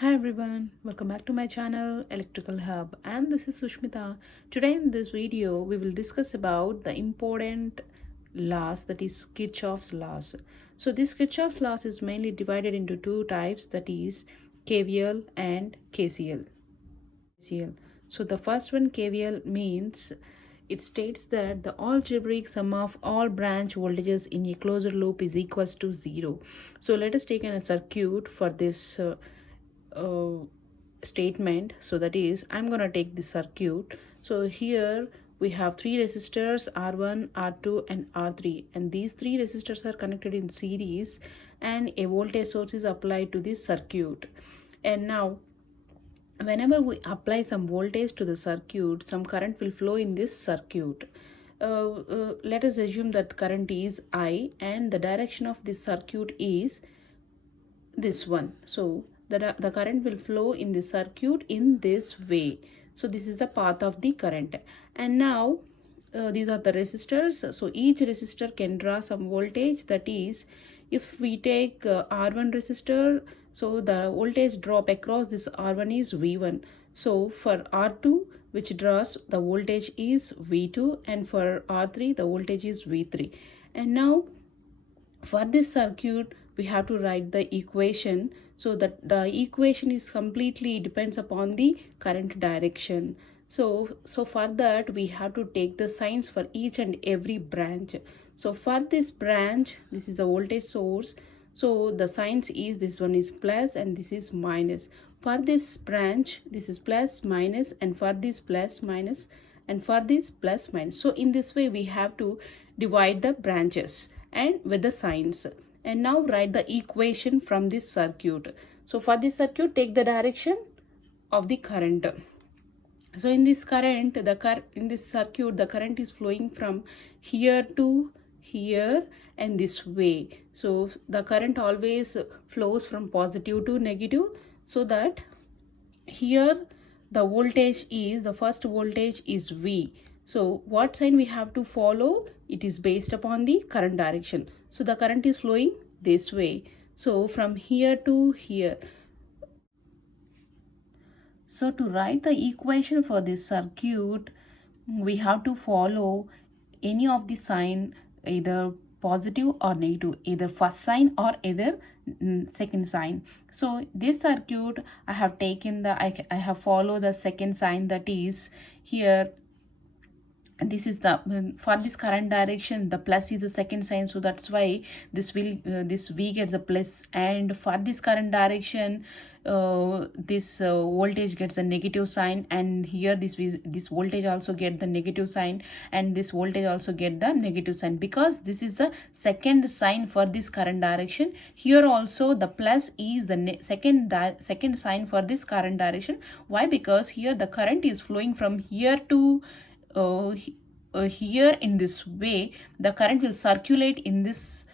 Hi everyone, welcome back to my channel Electrical Hub, and this is Sushmita. Today in this video we will discuss about the important laws, that is Kirchhoff's laws. So this Kirchhoff's laws is mainly divided into two types, that is KVL and KCL. So the first one, KVL, means it states that the algebraic sum of all branch voltages in a closed loop is equals to 0. So let us take a circuit for this uh, statement. So that is, I'm gonna take this circuit. So here we have three resistors, R1, R2 and R3, and these three resistors are connected in series and a voltage source is applied to this circuit. And now whenever we apply some voltage to the circuit, some current will flow in this circuit. Let us assume that current is I and the direction of this circuit is this one. So the current will flow in the circuit in this way. So this is the path of the current. And now these are the resistors. So each resistor can draw some voltage. That is, if we take R1 resistor, so the voltage drop across this R1 is V1. So for R2, which draws, the voltage is V2, and for R3 the voltage is V3. And now for this circuit we have to write the equation, so that the equation is completely depends upon the current direction. So for that we have to take the signs for each and every branch. So for this branch, this is the voltage source, so the signs is, this one is plus and this is minus. For this branch, this is plus, minus, and for this plus, minus, and for this plus, minus. So in this way we have to divide the branches and with the signs. And now write the equation from this circuit. So for this circuit, take the direction of the current. So in this current, in this circuit, the current is flowing from here to here and this way. So the current always flows from positive to negative, so that here the voltage is, the first voltage is V. So what sign we have to follow? It is based upon the current direction. So the current is flowing this way. So from here to here. So to write the equation for this circuit, we have to follow any of the sign, either positive or negative, either first sign or either second sign. So this circuit I have taken the, I have followed the second sign, that is here. And this is the for this current direction, the plus is the second sign, so that's why this will this V gets a plus. And for this current direction, this voltage gets a negative sign, and here this voltage also get the negative sign, and this voltage also get the negative sign, because this is the second sign for this current direction. Here also the plus is the second sign for this current direction. Why? Because here the current is flowing from here to here in this way. The current will circulate in this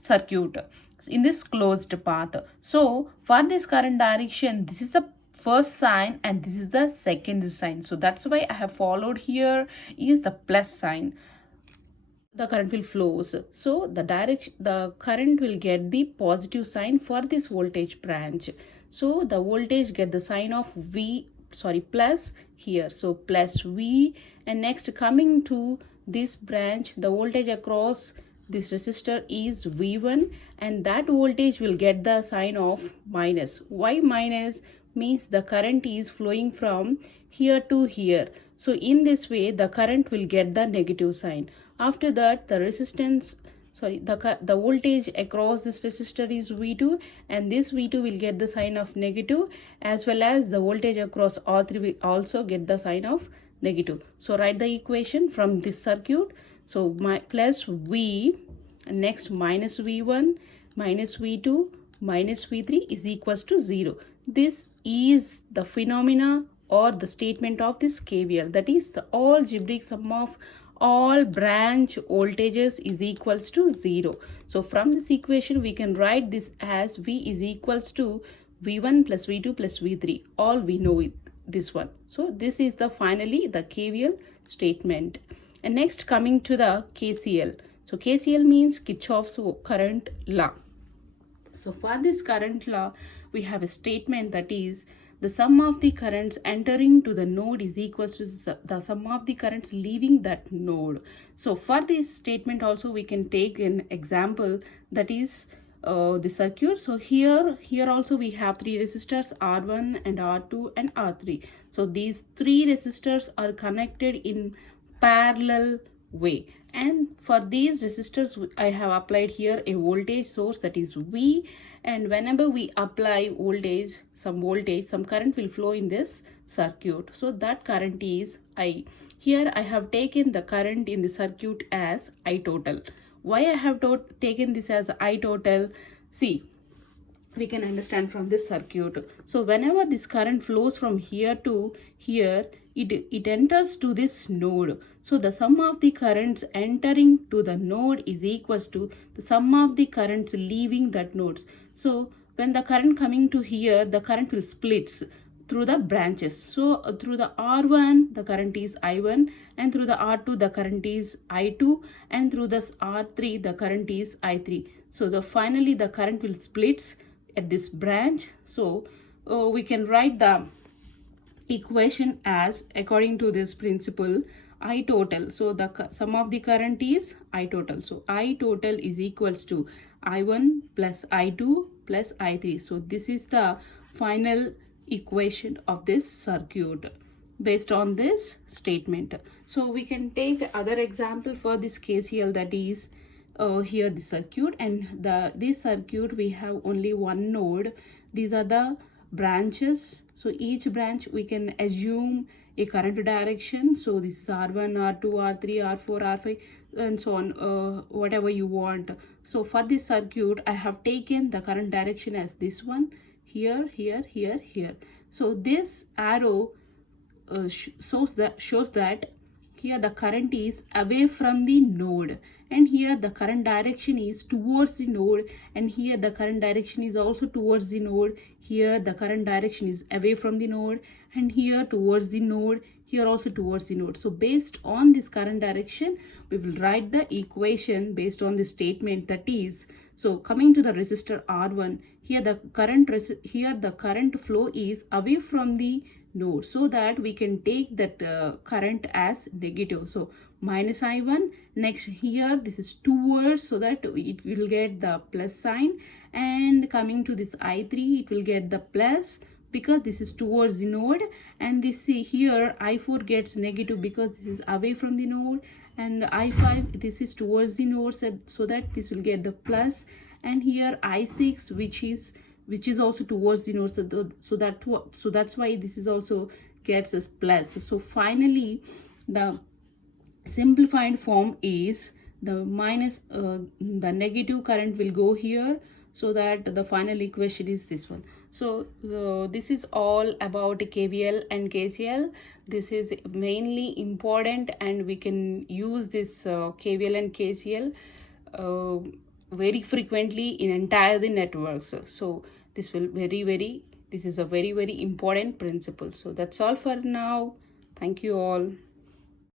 circuit, in this closed path. So for this current direction, this is the first sign and this is the second sign. So that's why I have followed here is the plus sign. The current will flows. So the current will get the positive sign for this voltage branch. So the voltage get the sign of plus here, so plus V. And next, coming to this branch, the voltage across this resistor is V1, and that voltage will get the sign of minus. Why minus? Means the current is flowing from here to here. So in this way the current will get the negative sign. After that, the the voltage across this resistor is V2, and this V2 will get the sign of negative, as well as the voltage across R3 will also get the sign of negative. So write the equation from this circuit. So my plus V, and next minus V1, minus V2, minus V3 is equals to 0. This is the phenomena or the statement of this KVL, that is the algebraic sum of all branch voltages is equals to 0. So from this equation we can write this as V is equals to V1 plus V2 plus V3. All we know it, this one. So this is the finally the KVL statement. And next, coming to the KCL. So KCL means Kirchhoff's current law. So for this current law, we have a statement that is the sum of the currents entering to the node is equals to the sum of the currents leaving that node. So for this statement also we can take an example, that is the circuit. So here also we have three resistors, R1 and R2 and R3. So these three resistors are connected in parallel way, and for these resistors I have applied here a voltage source, that is V, and whenever we apply voltage, some current will flow in this circuit. So that current is I. Here I have taken the current in the circuit as I total. Why I have taken this as I total? See, we can understand from this circuit. So whenever this current flows from here to here, it enters to this node. So the sum of the currents entering to the node is equals to the sum of the currents leaving that nodes. So when the current coming to here, the current will splits through the branches. So through the R1 the current is I1, and through the R2 the current is I2, and through this R3 the current is I3. So the finally the current will splits at this branch. So we can write the equation as according to this principle I total. So the sum of the current is I total. So I total is equals to I1 plus I2 plus I3. So this is the final equation of this circuit based on this statement. So we can take other example for this KCL, that is here the circuit, and this circuit we have only one node. These are the branches. So each branch we can assume a current direction. So this is R1, R2, R3, R4, R5 and so on, whatever you want. So for this circuit I have taken the current direction as this one, here, here, here, here. So this arrow shows that here the current is away from the node, and here the current direction is towards the node, and here the current direction is also towards the node. Here the current direction is away from the node, and here towards the node, here also towards the node. So based on this current direction we will write the equation based on the statement, that is, so coming to the resistor R1, here the current flow is away from the node, so that we can take that current as negative. So minus I1, next here this is towards, so that it will get the plus sign, and coming to this I3 it will get the plus because this is towards the node, and this see here I4 gets negative because this is away from the node, and I5 this is towards the node, so that this will get the plus, and here I6 which is also towards the node, so that's why this is also gets us plus. So finally the simplified form is the minus the negative current will go here, so that the final equation is this one. So this is all about KVL and KCL. This is mainly important, and we can use this KVL and KCL very frequently in entire the networks. So this is a very important principle. So that's all for now. Thank you all.